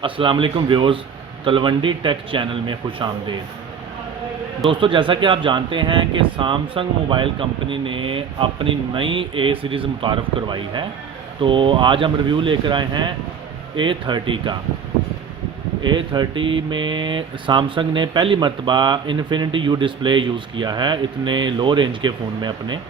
अस्सलाम वालेकुम viewers, Talwandi take channel में खुश आमदीद। दोस्तों, जैसा कि आप जानते हैं कि सैमसंग मोबाइल कंपनी ने अपनी नई ए सीरीज़ मुतारफ़ करवाई है। तो आज हम रिव्यू लेकर आए हैं A30 का। A30 में सैमसंग ने पहली मरतबा इन्फिनिटी यू डिस्प्ले यूज़ किया है इतने लो रेंज के फ़ोन में अपने,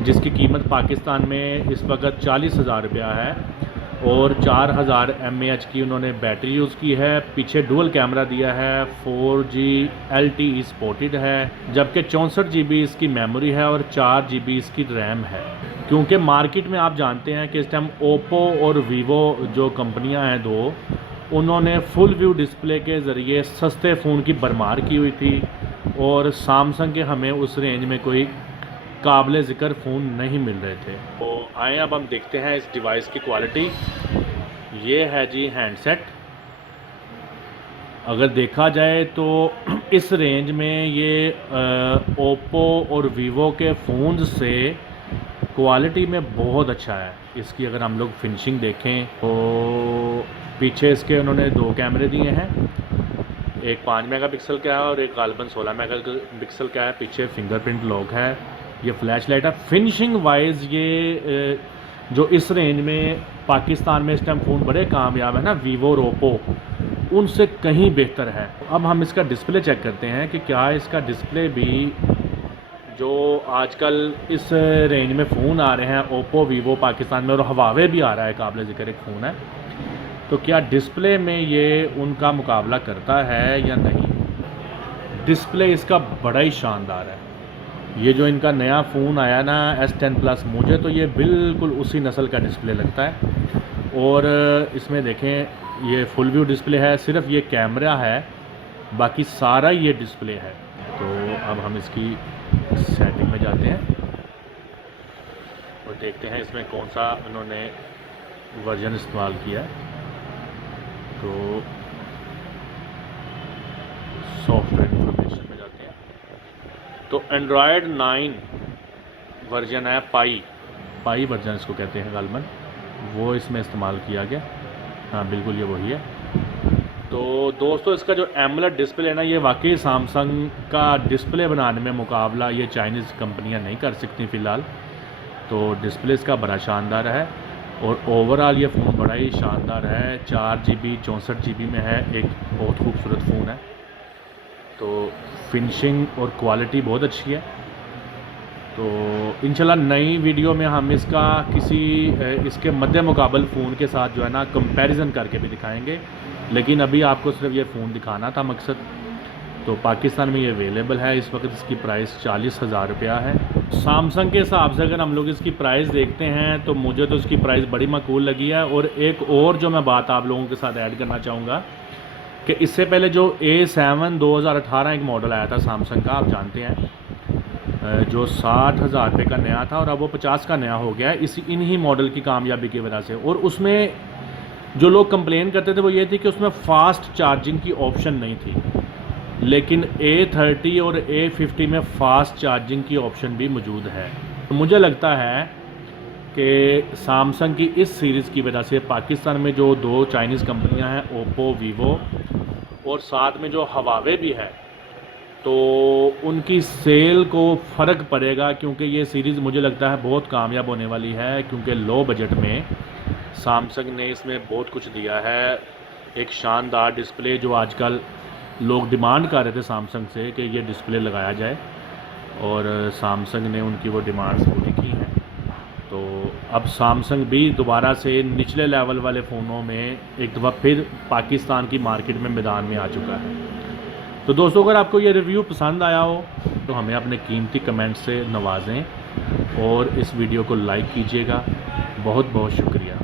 जिसकी कीमत पाकिस्तान में इस वक्त 40,000 रुपया है और 4000 mAh की उन्होंने बैटरी यूज़ की है। पीछे डुअल कैमरा दिया है, 4G LTE सपोर्टेड है, जबकि 64 GB इसकी मेमोरी है और 4 GB इसकी रैम है। क्योंकि मार्केट में आप जानते हैं कि इस टाइम ओप्पो और वीवो जो कंपनियां हैं दो, उन्होंने फुल व्यू डिस्प्ले के ज़रिए सस्ते फ़ोन की भरमार की हुई थी और सैमसंग के हमें उस रेंज में कोई काबिल ज़िक्र फ़ोन नहीं मिल रहे थे। तो आए अब हम देखते हैं इस डिवाइस की क्वालिटी। ये है जी हैंडसेट। अगर देखा जाए तो इस रेंज में ये ओप्पो और वीवो के फ़ोन से क्वालिटी में बहुत अच्छा है। इसकी अगर हम लोग फिनिशिंग देखें तो पीछे इसके उन्होंने 2 कैमरे दिए हैं, एक 5 मेगापिक्सल का है और एक गालबन 16 मेगापिक्सल का है। पीछे फिंगरप्रिंट लॉक है, ये फ्लैश लाइट है। फिनिशिंग वाइज ये जो इस रेंज में पाकिस्तान में इस टाइम फ़ोन बड़े कामयाब है ना, वीवो और ओप्पो, उनसे कहीं बेहतर है। अब हम इसका डिस्प्ले चेक करते हैं कि क्या इसका डिस्प्ले भी जो आजकल इस रेंज में फ़ोन आ रहे हैं ओप्पो वीवो पाकिस्तान में, और हवावे भी आ रहा है, काबिल ज़िक्र एक फ़ोन है, तो क्या डिस्प्ले में ये उनका मुकाबला करता है या नहीं। डिस्प्ले इसका बड़ा ही शानदार है। ये जो इनका नया फ़ोन आया ना S10 प्लस, मुझे तो ये बिल्कुल उसी नस्ल का डिस्प्ले लगता है। और इसमें देखें ये फुल व्यू डिस्प्ले है, सिर्फ ये कैमरा है, बाकी सारा ये डिस्प्ले है। तो अब हम इसकी सेटिंग में जाते हैं और देखते हैं इसमें कौन सा उन्होंने वर्जन इस्तेमाल किया है। तो सॉफ्टवेयर इंफॉर्मेशन में जाते हैं तो एंड्रॉयड 9 वर्जन है, पाई वर्जन इसको कहते हैं गालबन, वो इसमें इस्तेमाल किया गया। हाँ बिल्कुल ये वही है। तो दोस्तों, इसका जो एमोलेड डिस्प्ले है ना, ये वाकई सैमसंग का डिस्प्ले बनाने में मुकाबला ये चाइनीज़ कंपनियां नहीं कर सकती फ़िलहाल। तो डिस्प्ले इसका बड़ा शानदार है और ओवरऑल ये फ़ोन बड़ा ही शानदार है। 4 GB 64 GB में है, एक बहुत खूबसूरत फ़ोन है। तो फिनिशिंग और क्वालिटी बहुत अच्छी है। तो इंशाल्लाह नई वीडियो में हम इसका इसके मद्दे मुकाबल फ़ोन के साथ जो है ना कंपैरिजन करके भी दिखाएंगे, लेकिन अभी आपको सिर्फ ये फ़ोन दिखाना था मकसद। तो पाकिस्तान में ये अवेलेबल है, इस वक्त इसकी प्राइस 40,000 रुपया है। सैमसंग के हिसाब से अगर हम लोग इसकी प्राइस देखते हैं तो मुझे तो इसकी प्राइस बड़ी माकूल लगी है। और एक और जो मैं बात आप लोगों के साथ ऐड करना चाहूँगा कि इससे पहले जो A7 2018 एक मॉडल आया था सैमसंग का, आप जानते हैं, जो 60,000 रुपये का नया था और अब वो 50 का नया हो गया है इन्हीं मॉडल की कामयाबी की वजह से। और उसमें जो लोग कंप्लेन करते थे वो ये थी कि उसमें फ़ास्ट चार्जिंग की ऑप्शन नहीं थी, लेकिन A30 और A50 में फ़ास्ट चार्जिंग की ऑप्शन भी मौजूद है। तो मुझे लगता है कि सैमसंग की इस सीरीज़ की वजह से पाकिस्तान में जो 2 चाइनीज़ कंपनियां हैं, ओप्पो वीवो, और साथ में जो हवावे भी है, तो उनकी सेल को फ़र्क पड़ेगा। क्योंकि ये सीरीज़ मुझे लगता है बहुत कामयाब होने वाली है, क्योंकि लो बजट में सैमसंग ने इसमें बहुत कुछ दिया है। एक शानदार डिस्प्ले जो आजकल लोग डिमांड कर रहे थे सैमसंग से कि ये डिस्प्ले लगाया जाए, और सैमसंग ने उनकी वो डिमांड्स पूरी की हैं। तो अब सैमसंग भी दोबारा से निचले लेवल वाले फ़ोनों में एक दफ़ा फिर पाकिस्तान की मार्केट में मैदान में आ चुका है। तो दोस्तों, अगर आपको ये रिव्यू पसंद आया हो तो हमें अपने कीमती कमेंट से नवाजें और इस वीडियो को लाइक कीजिएगा। बहुत बहुत शुक्रिया।